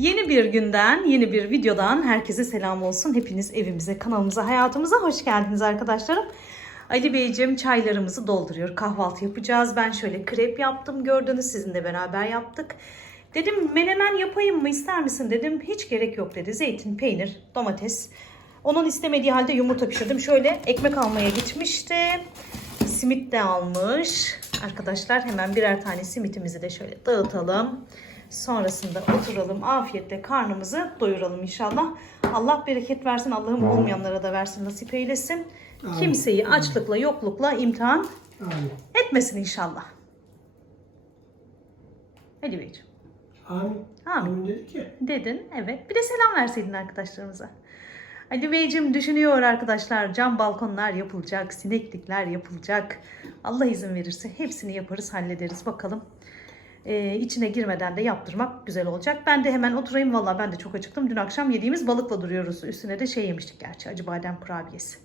Yeni bir günden, yeni bir videodan herkese selam olsun. Hepiniz evimize, kanalımıza, hayatımıza hoş geldiniz arkadaşlarım. Ali Beyciğim çaylarımızı dolduruyor. Kahvaltı yapacağız. Ben şöyle krep yaptım gördünüz. Sizinle beraber yaptık. Dedim menemen yapayım mı ister misin dedim. Hiç gerek yok dedi. Zeytin, peynir, domates. Onun istemediği halde yumurta pişirdim. Şöyle ekmek almaya gitmişti. Simit de almış. Arkadaşlar hemen birer tane simitimizi de şöyle dağıtalım. Sonrasında oturalım afiyetle karnımızı doyuralım inşallah. Allah bereket versin. Allah'ım olmayanlara da versin nasip eylesin. Amin. Kimseyi açlıkla yoklukla imtihan Amin. etmesin inşallah. Hadi beyciğim. Amin. Amin. Amin dedi ki. Dedin evet. Bir de selam verseydin arkadaşlarımıza. Ali Beyciğim düşünüyor arkadaşlar. Cam balkonlar yapılacak, sineklikler yapılacak. Allah izin verirse hepsini yaparız, hallederiz bakalım. Ee, içine girmeden de yaptırmak güzel olacak. Ben de hemen oturayım. Valla ben de çok acıktım. Dün akşam yediğimiz balıkla duruyoruz. Üstüne de şey yemiştik gerçi. Acı badem kurabiyesi.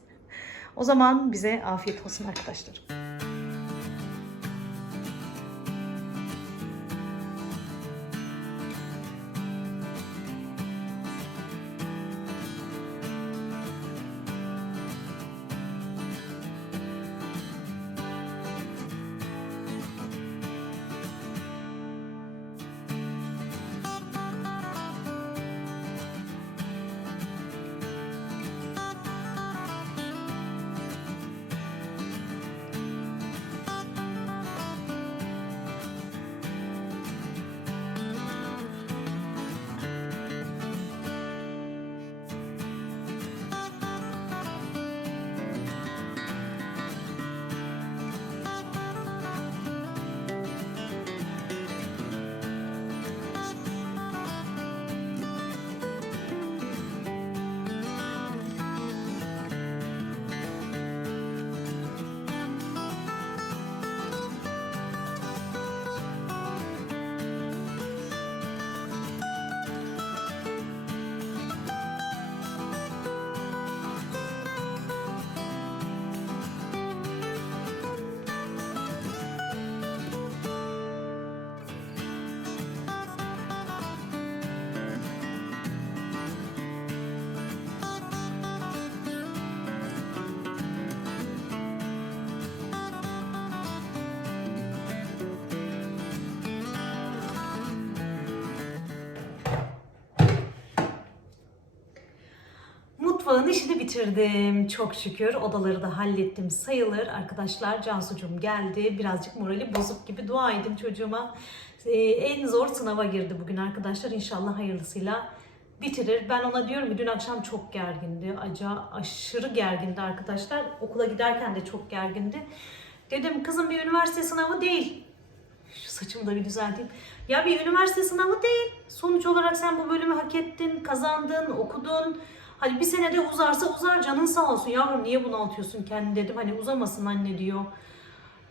O zaman bize afiyet olsun arkadaşlarım. Mutfağın işini bitirdim. Çok şükür odaları da hallettim sayılır. Arkadaşlar Cansucuğum geldi. Birazcık morali bozuk gibi dua edin çocuğuma. Ee, en zor sınava girdi bugün arkadaşlar. İnşallah hayırlısıyla bitirir. Ben ona diyorum ki dün akşam çok gergindi. Aca aşırı gergindi arkadaşlar. Okula giderken de çok gergindi. Dedim kızım bir üniversite sınavı değil. Şu saçımı da bir düzelteyim. Ya bir üniversite sınavı değil. Sonuç olarak sen bu bölümü hak ettin, kazandın, okudun. Hani bir senede uzarsa uzar canın sağ olsun yavrum niye bunaltıyorsun kendini dedim. Hani uzamasın anne diyor.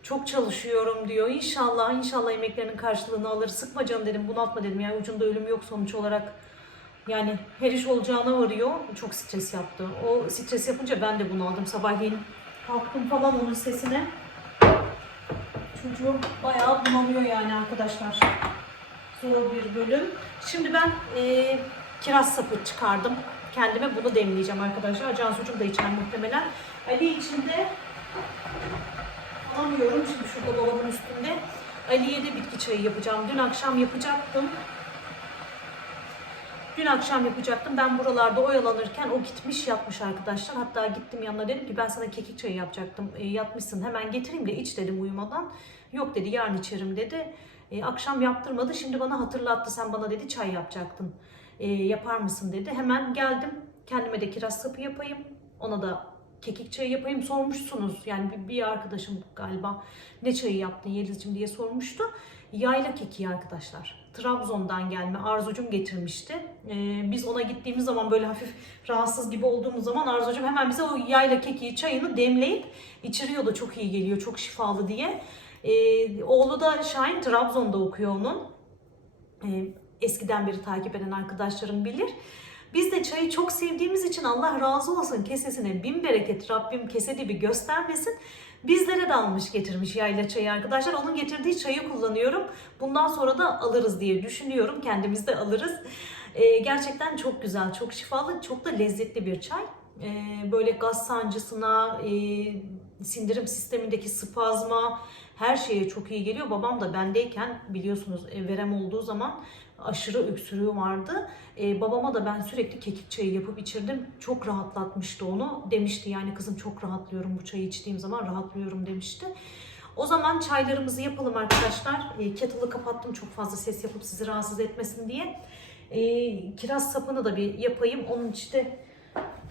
Çok çalışıyorum diyor. İnşallah inşallah emeklerinin karşılığını alır. Sıkma canım dedim bunaltma dedim. Yani ucunda ölüm yok sonuç olarak. Yani her iş olacağına varıyor. Çok stres yaptı. O stres yapınca ben de bunaldım. Sabahleyin kalktım falan onun sesine. Çocuğum bayağı bunalıyor yani arkadaşlar. Zor bir bölüm. Şimdi ben e, kiraz sapı çıkardım. Kendime bunu demleyeceğim arkadaşlar. Cansucuğum da içer muhtemelen. Ali için de alamıyorum. Şimdi şurada dolabın üstünde. Ali'ye de bitki çayı yapacağım. Dün akşam yapacaktım. Dün akşam yapacaktım. Ben buralarda oyalanırken o gitmiş yatmış arkadaşlar. Hatta gittim yanına dedim ki ben sana kekik çayı yapacaktım. E, yatmışsın hemen getireyim de iç dedim uyumadan. Yok dedi yarın içerim dedi. E, akşam yaptırmadı. Şimdi bana hatırlattı sen bana dedi çay yapacaktın. E, yapar mısın dedi. Hemen geldim. Kendime de kiraz sapı yapayım. Ona da kekik çayı yapayım sormuşsunuz. Yani bir, bir arkadaşım galiba ne çayı yaptın Yeliz'cim diye sormuştu. Yayla kekiği arkadaşlar. Trabzon'dan gelme Arzucum getirmişti. Ee, biz ona gittiğimiz zaman böyle hafif rahatsız gibi olduğumuz zaman Arzucum hemen bize o yayla kekiği çayını demleyip içiriyor da çok iyi geliyor, çok şifalı diye. Ee, oğlu da Şahin Trabzon'da okuyor onun. Ee, eskiden beri takip eden arkadaşlarım bilir. Biz de çayı çok sevdiğimiz için Allah razı olsun kesesine bin bereket Rabbim kese dibi göstermesin. Bizlere de almış getirmiş yayla çayı arkadaşlar. Onun getirdiği çayı kullanıyorum. Bundan sonra da alırız diye düşünüyorum. Kendimiz de alırız. Ee, gerçekten çok güzel, çok şifalı, çok da lezzetli bir çay. Ee, böyle gaz sancısına, e, sindirim sistemindeki spazma, her şeye çok iyi geliyor. Babam da bendeyken biliyorsunuz e, verem olduğu zaman aşırı öksürüğü vardı. Ee, babama da ben sürekli kekik çayı yapıp içirdim. Çok rahatlatmıştı onu. Demişti yani kızım çok rahatlıyorum bu çayı içtiğim zaman rahatlıyorum demişti. O zaman çaylarımızı yapalım arkadaşlar. E, kettle'ı kapattım çok fazla ses yapıp sizi rahatsız etmesin diye. E, kiraz sapını da bir yapayım. Onun işte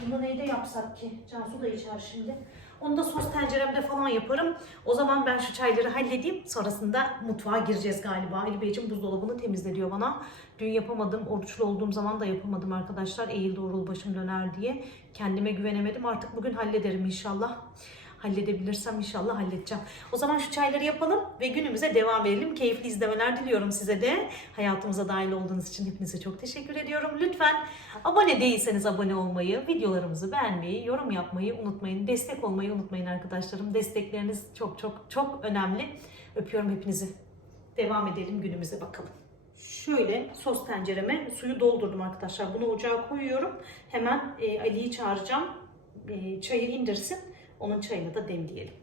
bunu neyde yapsak ki? Cansu da içer şimdi. Onu da sos tenceremde falan yaparım. O zaman ben şu çayları halledeyim. Sonrasında mutfağa gireceğiz galiba. Ali Beyciğim buzdolabını temizle diyor bana. Dün yapamadım. Oruçlu olduğum zaman da yapamadım arkadaşlar. Eğil doğrul başım döner diye. Kendime güvenemedim. Artık bugün hallederim inşallah. Halledebilirsem inşallah halledeceğim. O zaman şu çayları yapalım ve günümüze devam edelim. Keyifli izlemeler diliyorum size de. Hayatımıza dahil olduğunuz için hepinize çok teşekkür ediyorum. Lütfen abone değilseniz abone olmayı, videolarımızı beğenmeyi, yorum yapmayı unutmayın. Destek olmayı unutmayın arkadaşlarım. Destekleriniz çok çok çok önemli. Öpüyorum hepinizi. Devam edelim günümüze bakalım. Şöyle sos tencereme suyu doldurdum arkadaşlar. Bunu ocağa koyuyorum. Hemen e, Ali'yi çağıracağım. E, çayı indirsin. Onun çayını da demleyelim.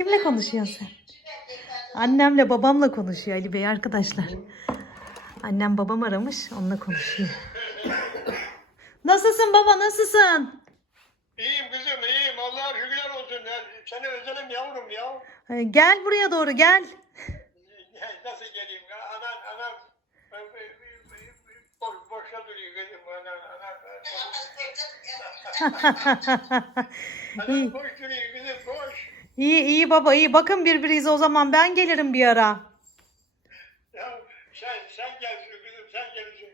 Kimle konuşuyorsun sen? Annemle babamla konuşuyor Ali Bey arkadaşlar. Annem babam aramış onunla konuşuyor. Nasılsın baba nasılsın? İyiyim kızım iyiyim. Allah'a şükürler olsun. Ya, Seni özelim yavrum ya. Ee, Gel buraya doğru gel. Nasıl geleyim ya? Anan, anam. Boş, boşa duruyor kızım. Anan. iyi, Anan boş duruyor kızım boş. İyi iyi baba iyi bakın birbirinize o zaman ben gelirim bir ara. Ya sen, sen gelsin kızım sen gelsin.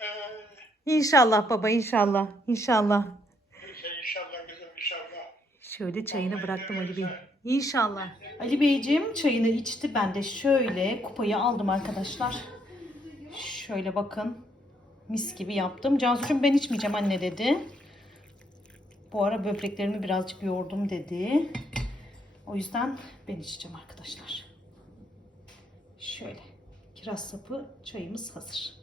Ee, İnşallah baba inşallah inşallah. kızım inşallah. Şöyle çayını bıraktım Ali Bey. İnşallah. Ali Beyciğim çayını içti. Ben de şöyle kupayı aldım arkadaşlar. Şöyle bakın. Mis gibi yaptım. Cansucuğum ben içmeyeceğim anne dedi. Bu ara böbreklerimi birazcık yordum dedi. O yüzden ben içeceğim arkadaşlar. Şöyle. Kiraz sapı çayımız hazır.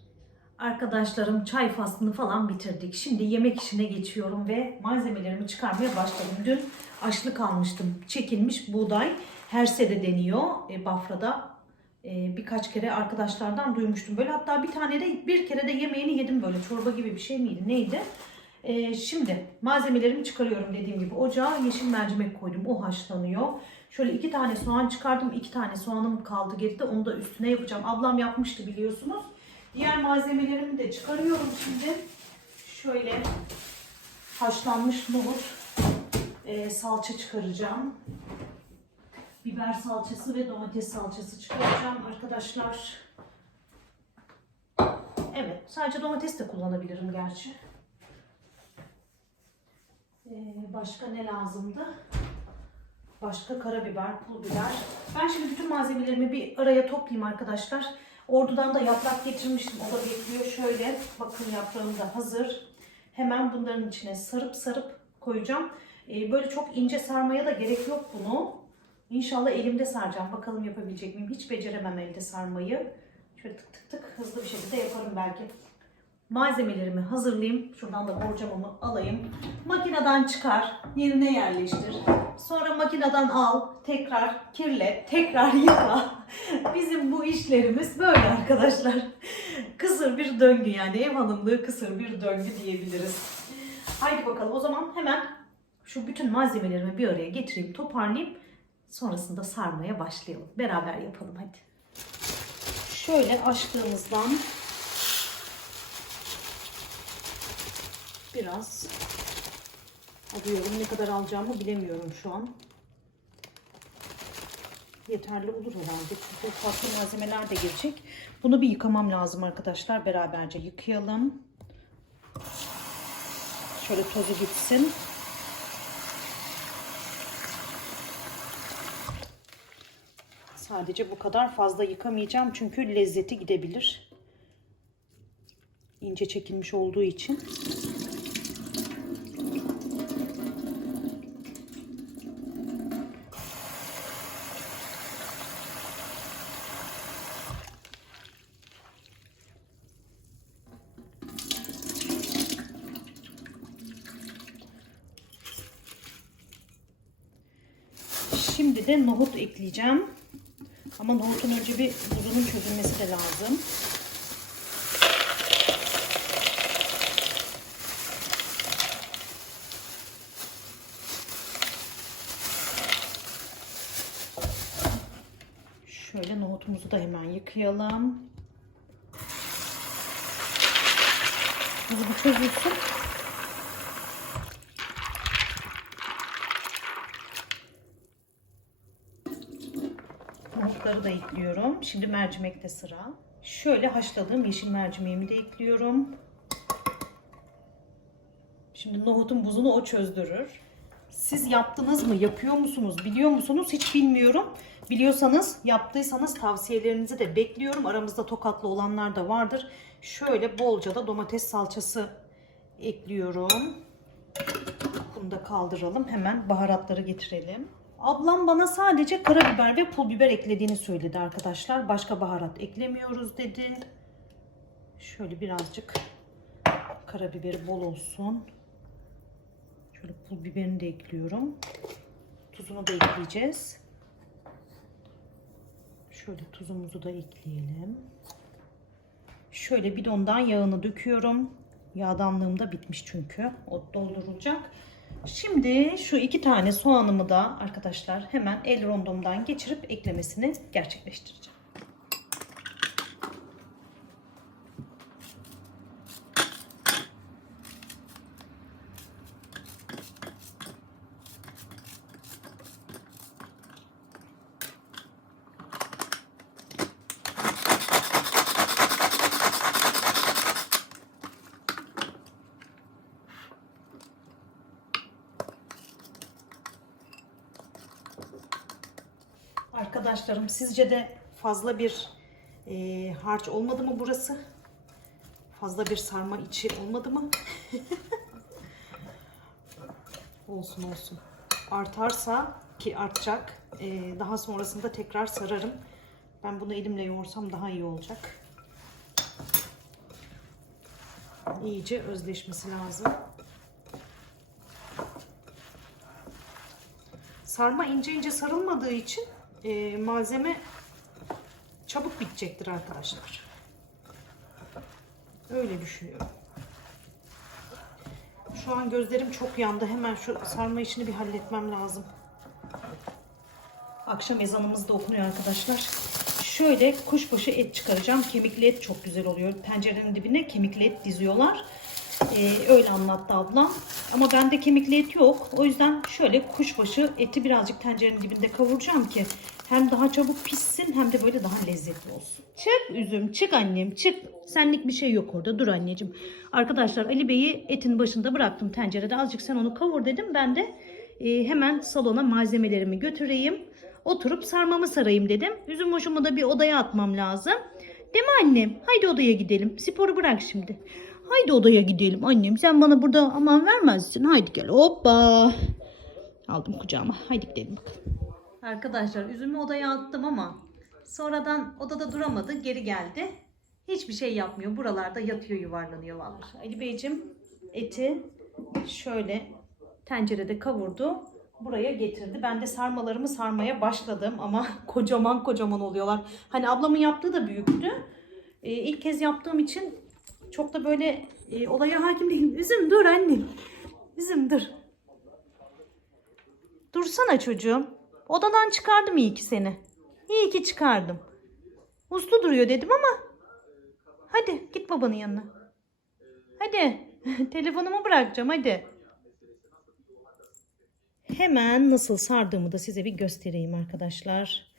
Arkadaşlarım çay faslını falan bitirdik. Şimdi yemek işine geçiyorum ve malzemelerimi çıkarmaya başladım. Dün açlık almıştım. Çekilmiş buğday. Hersede deniyor e, Bafra'da. E, birkaç kere arkadaşlardan duymuştum. Böyle hatta bir tane de bir kere de yemeğini yedim böyle. Çorba gibi bir şey miydi neydi? E, şimdi malzemelerimi çıkarıyorum dediğim gibi. Ocağa yeşil mercimek koydum. O haşlanıyor. Şöyle iki tane soğan çıkardım. iki tane soğanım kaldı geride. Onu da üstüne yapacağım. Ablam yapmıştı biliyorsunuz. Diğer malzemelerimi de çıkarıyorum şimdi. Şöyle haşlanmış nohut, e, salça çıkaracağım. Biber salçası ve domates salçası çıkaracağım arkadaşlar. Evet, sadece domates de kullanabilirim gerçi. E, başka ne lazımdı? Başka karabiber, pul biber. Ben şimdi bütün malzemelerimi bir araya toplayayım arkadaşlar. Ordudan da yaprak getirmiştim. O da bekliyor. Şöyle bakın yaprağım da hazır. Hemen bunların içine sarıp sarıp koyacağım. Ee, böyle çok ince sarmaya da gerek yok bunu. İnşallah elimde saracağım. Bakalım yapabilecek miyim? Hiç beceremem elde sarmayı. Şöyle tık tık tık hızlı bir şekilde yaparım belki. Malzemelerimi hazırlayayım. Şuradan da borcamımı alayım. Makineden çıkar, yerine yerleştir. Sonra makineden al, tekrar kirlet, tekrar yıka. Bizim bu işlerimiz böyle arkadaşlar. Kısır bir döngü yani ev hanımlığı kısır bir döngü diyebiliriz. Haydi bakalım o zaman hemen şu bütün malzemelerimi bir araya getireyim, toparlayayım. Sonrasında sarmaya başlayalım. Beraber yapalım hadi. Şöyle açtığımızdan biraz alıyorum. Ne kadar alacağımı bilemiyorum şu an. Yeterli olur herhalde. Çünkü farklı malzemeler de gelecek. Bunu bir yıkamam lazım arkadaşlar. Beraberce yıkayalım. Şöyle tozu gitsin. Sadece bu kadar fazla yıkamayacağım çünkü lezzeti gidebilir. İnce çekilmiş olduğu için. Şimdi de nohut ekleyeceğim. Ama nohutun önce bir buzunun çözülmesi de lazım. Şöyle nohutumuzu da hemen yıkayalım. Buzu bir çözülsün. Nohutları da Şimdi mercimekte sıra. Şöyle haşladığım yeşil mercimeğimi de ekliyorum. Şimdi nohutun buzunu o çözdürür. Siz yaptınız mı? Yapıyor musunuz? Biliyor musunuz? Hiç bilmiyorum. Biliyorsanız, yaptıysanız tavsiyelerinizi de bekliyorum. Aramızda tokatlı olanlar da vardır. Şöyle bolca da domates salçası ekliyorum. Bunu da kaldıralım. Hemen baharatları getirelim. Ablam bana sadece karabiber ve pul biber eklediğini söyledi arkadaşlar. Başka baharat eklemiyoruz dedi. Şöyle birazcık karabiberi bol olsun. Şöyle pul biberini de ekliyorum. Tuzunu da ekleyeceğiz. Şöyle tuzumuzu da ekleyelim. Şöyle bidondan yağını döküyorum. Yağdanlığım da bitmiş çünkü. O doldurulacak. Şimdi şu iki tane soğanımı da arkadaşlar hemen el rondomdan geçirip eklemesini gerçekleştireceğim. Arkadaşlarım sizce de fazla bir e, harç olmadı mı burası? Fazla bir sarma içi olmadı mı? olsun olsun. Artarsa ki artacak e, daha sonrasında tekrar sararım. Ben bunu elimle yoğursam daha iyi olacak. İyice özleşmesi lazım. Sarma ince ince sarılmadığı için e, malzeme çabuk bitecektir arkadaşlar. Öyle düşünüyorum. Şu an gözlerim çok yandı. Hemen şu sarma işini bir halletmem lazım. Akşam ezanımız da okunuyor arkadaşlar. Şöyle kuşbaşı et çıkaracağım. Kemikli et çok güzel oluyor. Tencerenin dibine kemikli et diziyorlar. Ee, öyle anlattı ablam. Ama bende kemikli et yok. O yüzden şöyle kuşbaşı eti birazcık tencerenin dibinde kavuracağım ki hem daha çabuk pişsin hem de böyle daha lezzetli olsun. Çık üzüm, çık annem, çık. Senlik bir şey yok orada. Dur anneciğim. Arkadaşlar Ali Bey'i etin başında bıraktım tencerede. Azıcık sen onu kavur dedim. Ben de e, hemen salona malzemelerimi götüreyim. Oturup sarmamı sarayım dedim. Üzüm hoşumu da bir odaya atmam lazım. Değil mi annem? Haydi odaya gidelim. Sporu bırak şimdi. Haydi odaya gidelim annem. Sen bana burada aman vermezsin. Haydi gel. Hoppa. Aldım kucağıma. Haydi gidelim bakalım. Arkadaşlar üzümü odaya attım ama sonradan odada duramadı. Geri geldi. Hiçbir şey yapmıyor. Buralarda yatıyor yuvarlanıyor vallahi. Ali Beyciğim eti şöyle tencerede kavurdu. Buraya getirdi. Ben de sarmalarımı sarmaya başladım ama kocaman kocaman oluyorlar. Hani ablamın yaptığı da büyüktü. Ee, ilk kez yaptığım için çok da böyle e, olaya hakim değilim. Üzüm dur annem. Üzüm dur. Dursana çocuğum. Odadan çıkardım iyi ki seni. İyi ki çıkardım. Uslu duruyor dedim ama. Hadi git babanın yanına. Hadi. Telefonumu bırakacağım hadi. Hemen nasıl sardığımı da size bir göstereyim arkadaşlar.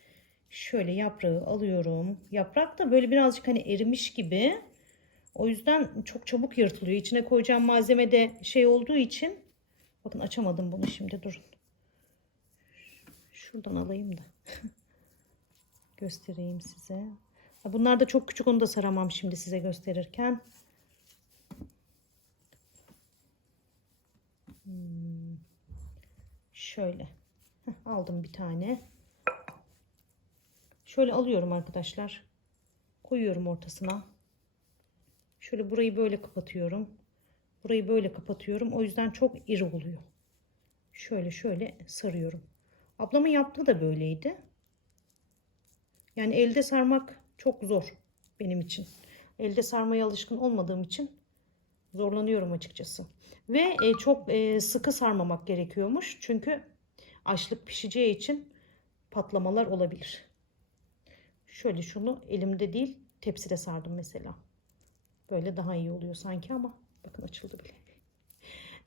Şöyle yaprağı alıyorum. Yaprak da böyle birazcık hani erimiş gibi. O yüzden çok çabuk yırtılıyor. İçine koyacağım malzeme de şey olduğu için. Bakın açamadım bunu şimdi durun. Şuradan alayım da. Göstereyim size. Bunlar da çok küçük onu da saramam şimdi size gösterirken. Hmm. Şöyle. Heh, aldım bir tane. Şöyle alıyorum arkadaşlar. Koyuyorum ortasına. Şöyle burayı böyle kapatıyorum. Burayı böyle kapatıyorum. O yüzden çok iri oluyor. Şöyle şöyle sarıyorum. Ablamın yaptığı da böyleydi. Yani elde sarmak çok zor benim için. Elde sarmaya alışkın olmadığım için zorlanıyorum açıkçası. Ve e, çok e, sıkı sarmamak gerekiyormuş. Çünkü açlık pişeceği için patlamalar olabilir. Şöyle şunu elimde değil tepside sardım mesela. Böyle daha iyi oluyor sanki ama bakın açıldı bile.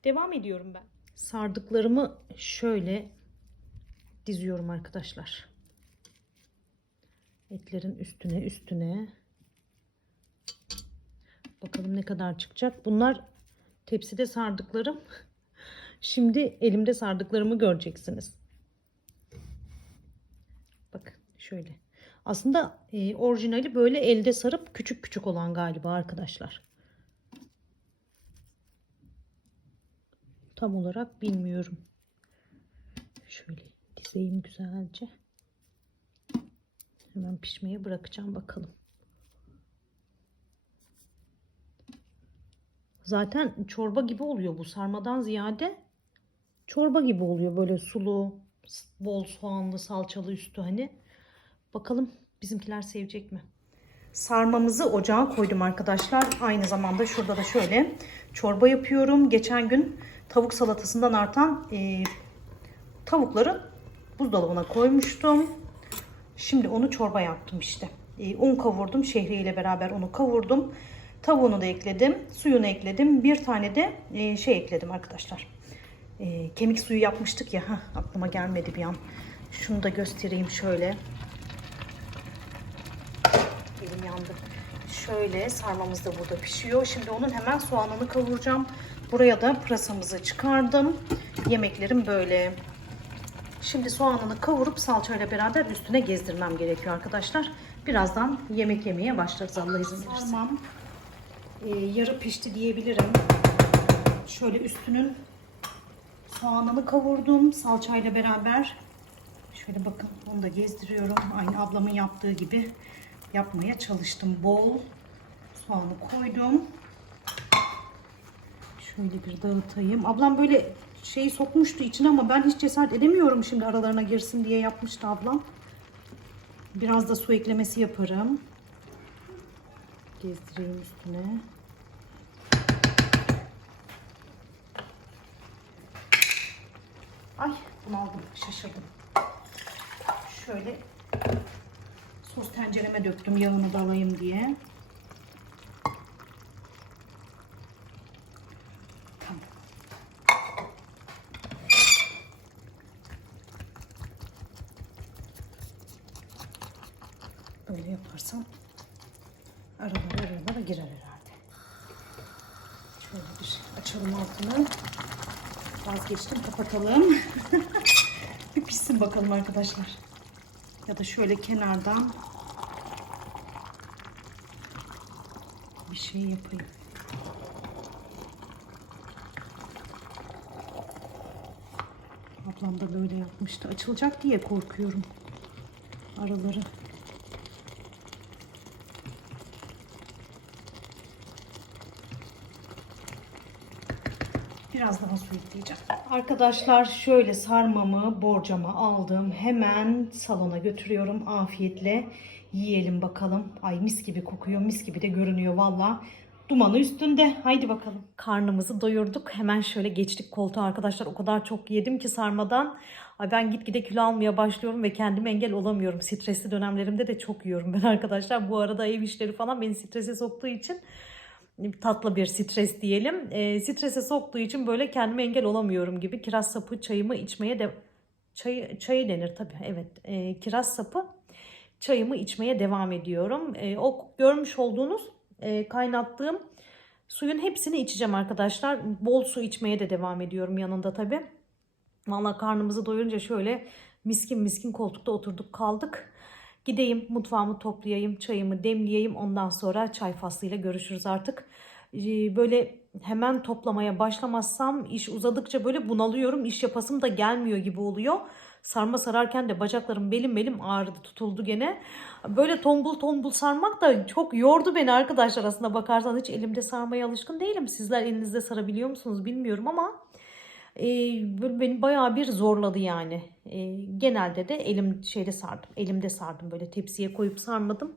Devam ediyorum ben. Sardıklarımı şöyle diziyorum arkadaşlar. Etlerin üstüne üstüne. Bakalım ne kadar çıkacak. Bunlar tepside sardıklarım. Şimdi elimde sardıklarımı göreceksiniz. Bakın şöyle. Aslında e, orijinali böyle elde sarıp küçük küçük olan galiba arkadaşlar. Tam olarak bilmiyorum. Dizeyim güzelce. Hemen pişmeye bırakacağım bakalım. Zaten çorba gibi oluyor bu sarmadan ziyade çorba gibi oluyor böyle sulu, bol soğanlı, salçalı üstü hani. Bakalım bizimkiler sevecek mi? Sarmamızı ocağa koydum arkadaşlar. Aynı zamanda şurada da şöyle çorba yapıyorum. Geçen gün tavuk salatasından artan e, tavukları buzdolabına koymuştum. Şimdi onu çorba yaptım işte. E, un kavurdum. Şehriye ile beraber onu kavurdum. Tavuğunu da ekledim. Suyunu ekledim. Bir tane de e, şey ekledim arkadaşlar. E, kemik suyu yapmıştık ya. Heh, aklıma gelmedi bir an. Şunu da göstereyim şöyle. Elim yandı. Şöyle sarmamız da burada pişiyor. Şimdi onun hemen soğanını kavuracağım. Buraya da pırasamızı çıkardım. Yemeklerim böyle. Şimdi soğanını kavurup salçayla beraber üstüne gezdirmem gerekiyor arkadaşlar. Birazdan yemek yemeye başlarız Allah izin verirse. Sarmam e, yarı pişti diyebilirim. Şöyle üstünün soğanını kavurdum salçayla beraber. Şöyle bakın onu da gezdiriyorum. Aynı ablamın yaptığı gibi yapmaya çalıştım. Bol soğanı koydum. Şöyle bir dağıtayım. Ablam böyle şeyi sokmuştu içine ama ben hiç cesaret edemiyorum şimdi aralarına girsin diye yapmıştı ablam. Biraz da su eklemesi yaparım. Gezdireyim üstüne. Ay bunu aldım şaşırdım. Şöyle sos tencereme döktüm yağını da alayım diye. Böyle yaparsam aralara aralara girer herhalde. Şöyle bir açalım altını. Vazgeçtim kapatalım. bir pişsin bakalım arkadaşlar. Ya da şöyle kenardan bir şey yapayım. Ablam da böyle yapmıştı. Açılacak diye korkuyorum. Araları. Ekleyeceğim. Arkadaşlar şöyle sarmamı, borcamı aldım. Hemen salona götürüyorum. Afiyetle yiyelim bakalım. Ay mis gibi kokuyor, mis gibi de görünüyor valla. Dumanı üstünde. Haydi bakalım. Karnımızı doyurduk. Hemen şöyle geçtik koltuğa arkadaşlar. O kadar çok yedim ki sarmadan. Ay ben gitgide kilo almaya başlıyorum ve kendime engel olamıyorum. Stresli dönemlerimde de çok yiyorum ben arkadaşlar. Bu arada ev işleri falan beni strese soktuğu için tatlı bir stres diyelim. E, strese soktuğu için böyle kendime engel olamıyorum gibi. Kiraz sapı çayımı içmeye de çayı çayı denir tabii. Evet. E, kiraz sapı çayımı içmeye devam ediyorum. E, o görmüş olduğunuz e, kaynattığım suyun hepsini içeceğim arkadaşlar. Bol su içmeye de devam ediyorum yanında tabii. Valla karnımızı doyurunca şöyle miskin miskin koltukta oturduk kaldık. Gideyim mutfağımı toplayayım, çayımı demleyeyim. Ondan sonra çay faslıyla görüşürüz artık. Ee, Böyle hemen toplamaya başlamazsam iş uzadıkça böyle bunalıyorum. İş yapasım da gelmiyor gibi oluyor. Sarma sararken de bacaklarım belim belim ağrıdı tutuldu gene. Böyle tombul tombul sarmak da çok yordu beni arkadaşlar aslında bakarsan hiç elimde sarmaya alışkın değilim. Sizler elinizde sarabiliyor musunuz bilmiyorum ama e, böyle beni bayağı bir zorladı yani. E, genelde de elim şeyde sardım. Elimde sardım böyle tepsiye koyup sarmadım.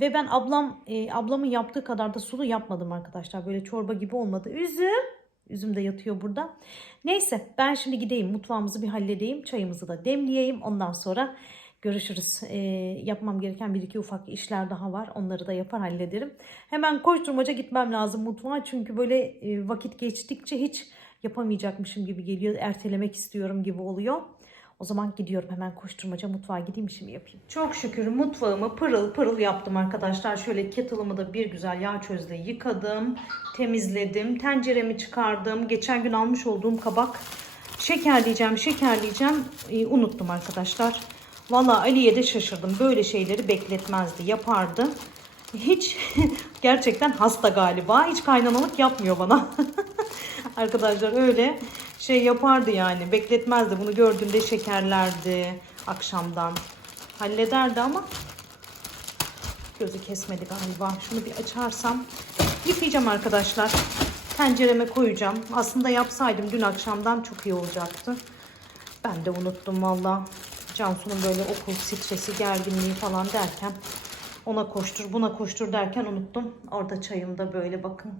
Ve ben ablam e, ablamın yaptığı kadar da sulu yapmadım arkadaşlar. Böyle çorba gibi olmadı. Üzüm. Üzüm de yatıyor burada. Neyse ben şimdi gideyim mutfağımızı bir halledeyim. Çayımızı da demleyeyim. Ondan sonra görüşürüz. E, yapmam gereken bir iki ufak işler daha var. Onları da yapar hallederim. Hemen koşturmaca gitmem lazım mutfağa. Çünkü böyle e, vakit geçtikçe hiç yapamayacakmışım gibi geliyor. Ertelemek istiyorum gibi oluyor. O zaman gidiyorum hemen koşturmaca mutfağa gideyim işimi yapayım. Çok şükür mutfağımı pırıl pırıl yaptım arkadaşlar. Şöyle kettle'ımı da bir güzel yağ çözle yıkadım. Temizledim. Tenceremi çıkardım. Geçen gün almış olduğum kabak şekerleyeceğim şekerleyeceğim. Ee, unuttum arkadaşlar. Valla Ali'ye de şaşırdım. Böyle şeyleri bekletmezdi. Yapardı. Hiç gerçekten hasta galiba. Hiç kaynanalık yapmıyor bana. Arkadaşlar öyle şey yapardı yani. Bekletmezdi. Bunu gördüğünde şekerlerdi akşamdan. Hallederdi ama gözü kesmedi galiba. Şunu bir açarsam yıkayacağım arkadaşlar. Tencereme koyacağım. Aslında yapsaydım dün akşamdan çok iyi olacaktı. Ben de unuttum valla. Cansu'nun böyle okul stresi, gerginliği falan derken ona koştur, buna koştur derken unuttum. Orada çayım da böyle bakın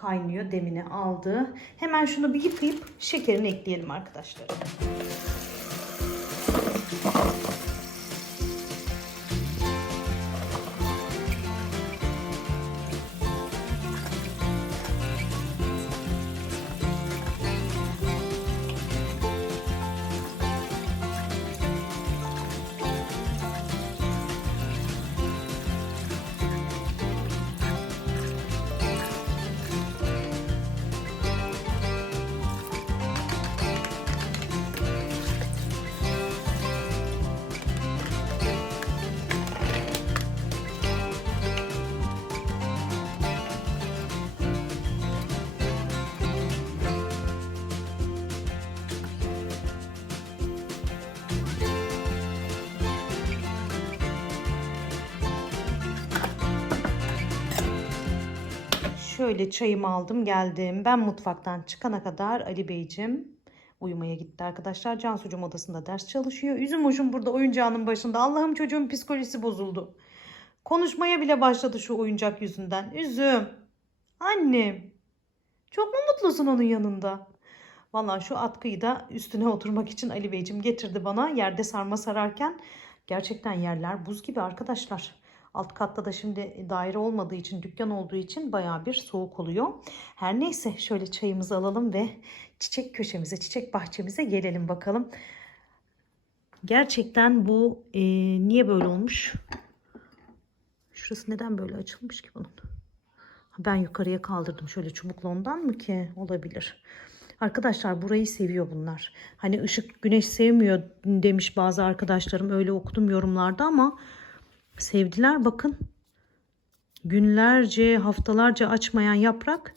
kaynıyor. Demini aldı. Hemen şunu bir yıkayıp şekerini ekleyelim arkadaşlar. Şöyle çayımı aldım geldim. Ben mutfaktan çıkana kadar Ali Beyciğim uyumaya gitti arkadaşlar. Cansucuğum odasında ders çalışıyor. Üzüm hoşum burada oyuncağının başında. Allah'ım çocuğun psikolojisi bozuldu. Konuşmaya bile başladı şu oyuncak yüzünden. Üzüm. Annem. Çok mu mutlusun onun yanında? Valla şu atkıyı da üstüne oturmak için Ali Beyciğim getirdi bana. Yerde sarma sararken gerçekten yerler buz gibi arkadaşlar. Alt katta da şimdi daire olmadığı için, dükkan olduğu için baya bir soğuk oluyor. Her neyse şöyle çayımızı alalım ve çiçek köşemize, çiçek bahçemize gelelim bakalım. Gerçekten bu e, niye böyle olmuş? Şurası neden böyle açılmış ki bunun? Ben yukarıya kaldırdım şöyle çubukla ondan mı ki? Olabilir. Arkadaşlar burayı seviyor bunlar. Hani ışık güneş sevmiyor demiş bazı arkadaşlarım. Öyle okudum yorumlarda ama sevdiler bakın. Günlerce haftalarca açmayan yaprak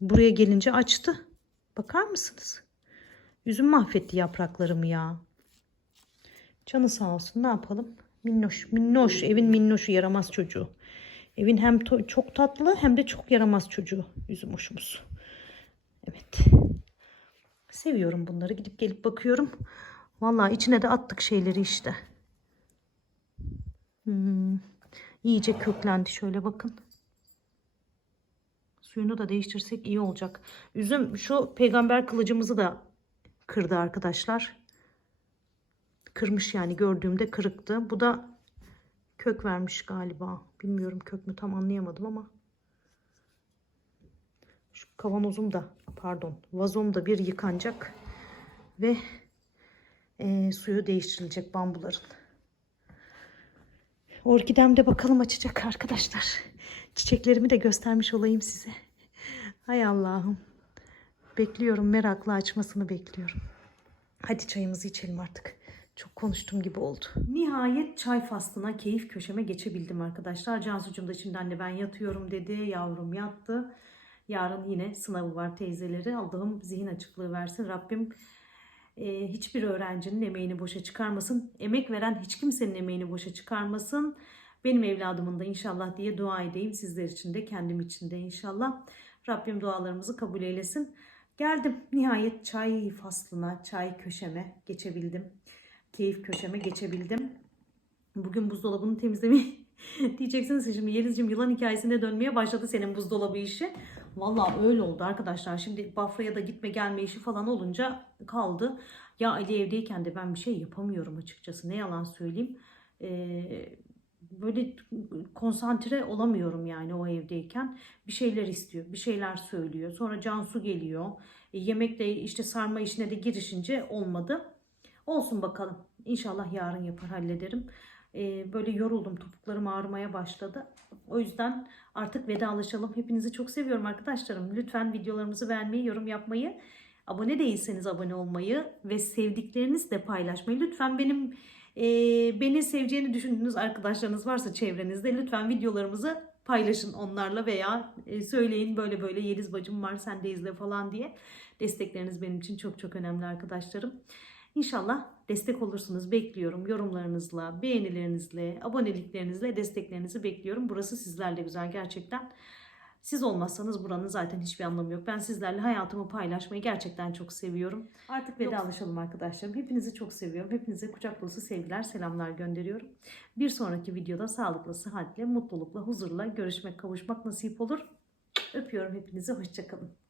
buraya gelince açtı. Bakar mısınız? Üzüm mahvetti yapraklarımı ya. Canı sağ olsun ne yapalım? Minnoş, minnoş, evin minnoşu yaramaz çocuğu. Evin hem çok tatlı hem de çok yaramaz çocuğu üzüm hoşumuz. Evet. Seviyorum bunları. Gidip gelip bakıyorum. Vallahi içine de attık şeyleri işte. Hmm. İyice köklendi. Şöyle bakın. Suyunu da değiştirsek iyi olacak. Üzüm şu peygamber kılıcımızı da kırdı arkadaşlar. Kırmış yani gördüğümde kırıktı. Bu da kök vermiş galiba. Bilmiyorum kök mü tam anlayamadım ama. Şu kavanozum da pardon vazom da bir yıkanacak ve eee, suyu değiştirilecek bambuların. Orkidem de bakalım açacak arkadaşlar. Çiçeklerimi de göstermiş olayım size. Hay Allah'ım. Bekliyorum merakla açmasını bekliyorum. Hadi çayımızı içelim artık. Çok konuştum gibi oldu. Nihayet çay faslına keyif köşeme geçebildim arkadaşlar. Cansucuğum da şimdi anne ben yatıyorum dedi. Yavrum yattı. Yarın yine sınavı var teyzeleri. Allah'ım zihin açıklığı versin. Rabbim e, hiçbir öğrencinin emeğini boşa çıkarmasın. Emek veren hiç kimsenin emeğini boşa çıkarmasın. Benim evladımın da inşallah diye dua edeyim. Sizler için de kendim için de inşallah. Rabbim dualarımızı kabul eylesin. Geldim nihayet çay faslına, çay köşeme geçebildim. Keyif köşeme geçebildim. Bugün buzdolabını temizlemeyi diyeceksiniz şimdi Yeliz'cim yılan hikayesine dönmeye başladı senin buzdolabı işi. Vallahi öyle oldu arkadaşlar. Şimdi Bafra'ya da gitme gelme işi falan olunca kaldı. Ya Ali evdeyken de ben bir şey yapamıyorum açıkçası. Ne yalan söyleyeyim. Ee, böyle konsantre olamıyorum yani o evdeyken. Bir şeyler istiyor, bir şeyler söylüyor. Sonra Cansu geliyor. E, yemekle işte sarma işine de girişince olmadı. Olsun bakalım. İnşallah yarın yapar hallederim. Ee, böyle yoruldum. Topuklarım ağrımaya başladı. O yüzden artık vedalaşalım. Hepinizi çok seviyorum arkadaşlarım. Lütfen videolarımızı beğenmeyi, yorum yapmayı, abone değilseniz abone olmayı ve sevdiklerinizle paylaşmayı. Lütfen benim e, beni seveceğini düşündüğünüz arkadaşlarınız varsa çevrenizde lütfen videolarımızı paylaşın onlarla veya e, söyleyin böyle böyle Yeliz bacım var sen de izle falan diye. Destekleriniz benim için çok çok önemli arkadaşlarım. İnşallah destek olursunuz. Bekliyorum. Yorumlarınızla, beğenilerinizle, aboneliklerinizle desteklerinizi bekliyorum. Burası sizlerle güzel gerçekten. Siz olmazsanız buranın zaten hiçbir anlamı yok. Ben sizlerle hayatımı paylaşmayı gerçekten çok seviyorum. Artık vedalaşalım arkadaşlarım. Hepinizi çok seviyorum. Hepinize kucak dolusu sevgiler, selamlar gönderiyorum. Bir sonraki videoda sağlıklı, sıhhatle, mutlulukla, huzurla görüşmek, kavuşmak nasip olur. Öpüyorum hepinizi. Hoşçakalın.